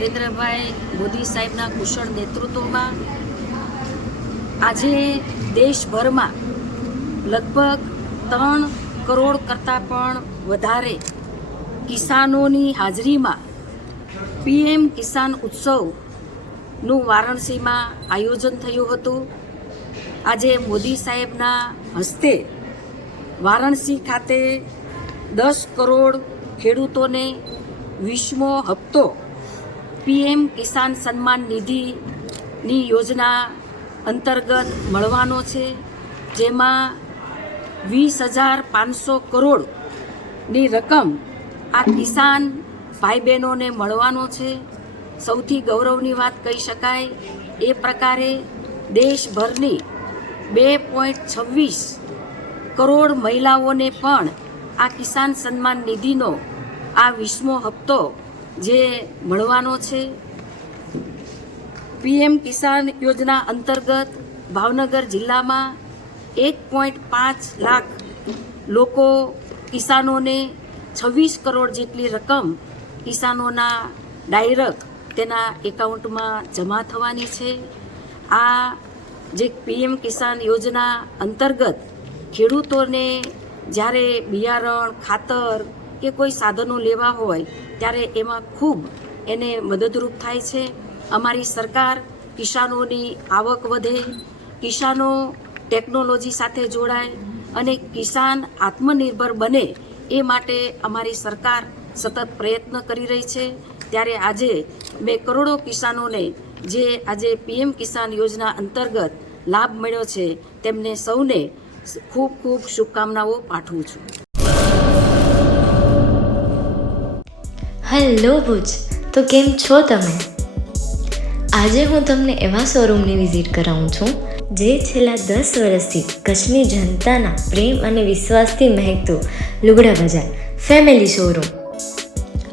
નરેન્દ્રભાઈ મોદી સાહેબના કુશળ નેતૃત્વમાં આજે દેશભરમાં લગભગ 3 કરોડ કરતાં પણ વધારે કિસાનોની હાજરીમાં પીએમ કિસાન ઉત્સવનું વારાણસીમાં આયોજન થયું હતું. આજે મોદી સાહેબના હસ્તે વારાણસી ખાતે 10 કરોડ ખેડૂતોને 20મો હપ્તો પીએમ કિસાન સન્માન નિધિની યોજના અંતર્ગત મળવાનો છે, જેમાં 20,500 કરોડની રકમ આ કિસાન ભાઈ બહેનોને મળવાનો છે. સૌથી ગૌરવની વાત કહી શકાય એ પ્રકારે દેશભરની 2.26 કરોડ મહિલાઓને પણ આ કિસાન સન્માન નિધિનો આ 20મો હપ્તો જે મળવાનો છે. પીએમ કિસાન યોજના અંતર્ગત ભાવનગર જિલ્લામાં 1.5 લાખ લોકો કિસાનોને 26 કરોડ જેટલી રકમ કિસાનોના ડાયરેક્ટ તેના એકાઉન્ટમાં જમા થવાની છે. આ જે પીએમ કિસાન યોજના અંતર્ગત ખેડૂતોને જ્યારે બિયારણ, ખાતર કે કોઈ સાધનો લેવા હોય ત્યારે એમાં ખૂબ એને મદદરૂપ થાય છે. અમારી સરકાર કિસાનોની આવક વધે, કિસાનો ટેકનોલોજી સાથે જોડાય અને કિસાન આત્મનિર્ભર બને એ માટે અમારી સરકાર સતત પ્રયત્ન કરી રહી છે. ત્યારે આજે મેં કરોડો કિસાનોને જે આજે પીએમ કિસાન યોજના અંતર્ગત લાભ મળ્યો છે તેમને સૌને ખૂબ ખૂબ શુભકામનાઓ પાઠવું છું. હેલો ભુજ, તો કેમ છો તમે? આજે હું તમને એવા શોરૂમની વિઝિટ કરાવું છું જે છેલ્લા 10 વર્ષથી કચ્છની જનતાના પ્રેમ અને વિશ્વાસથી મહેકતું લુગડા બજાર ફેમિલી શોરૂમ.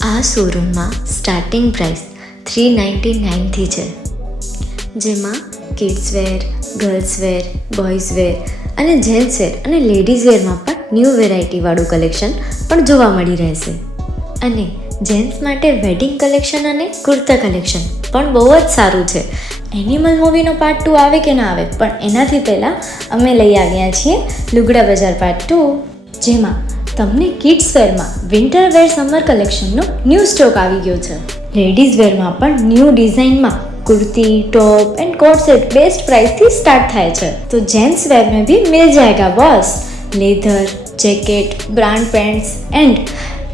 આ શોરૂમમાં સ્ટાર્ટિંગ પ્રાઇસ 399થી છે, જેમાં kids wear, girls wear, boys wear અને જેન્ટ્સ વેર અને લેડીઝ વેરમાં પણ ન્યૂ વેરાયટીવાળું કલેક્શન પણ જોવા મળી રહેશે. અને જેન્ટ્સ માટે વેડિંગ કલેક્શન અને કુર્તા કલેક્શન પણ બહુ જ સારું છે. એનિમલ મૂવીનો પાર્ટ 2 આવે કે ના આવે, પણ એનાથી પહેલાં અમે લઈ આવ્યા છીએ લુગડા બજાર પાર્ટ 2, જેમાં તમને કિડ્સ વેરમાં વિન્ટર વેર સમર કલેક્શનનો ન્યૂ સ્ટોક આવી ગયો છે. લેડીઝ વેરમાં પણ ન્યૂ ડિઝાઇનમાં kurti, top and coat set best price थी स्टार्ट थाय छे. तो जेंट्स वेर में भी मिल जाएगा boss. Leather, jacket, brand pants and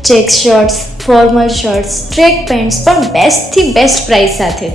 check shirts, formal shirts, track pants पर बेस्ट थी बेस्ट प्राइस साथे.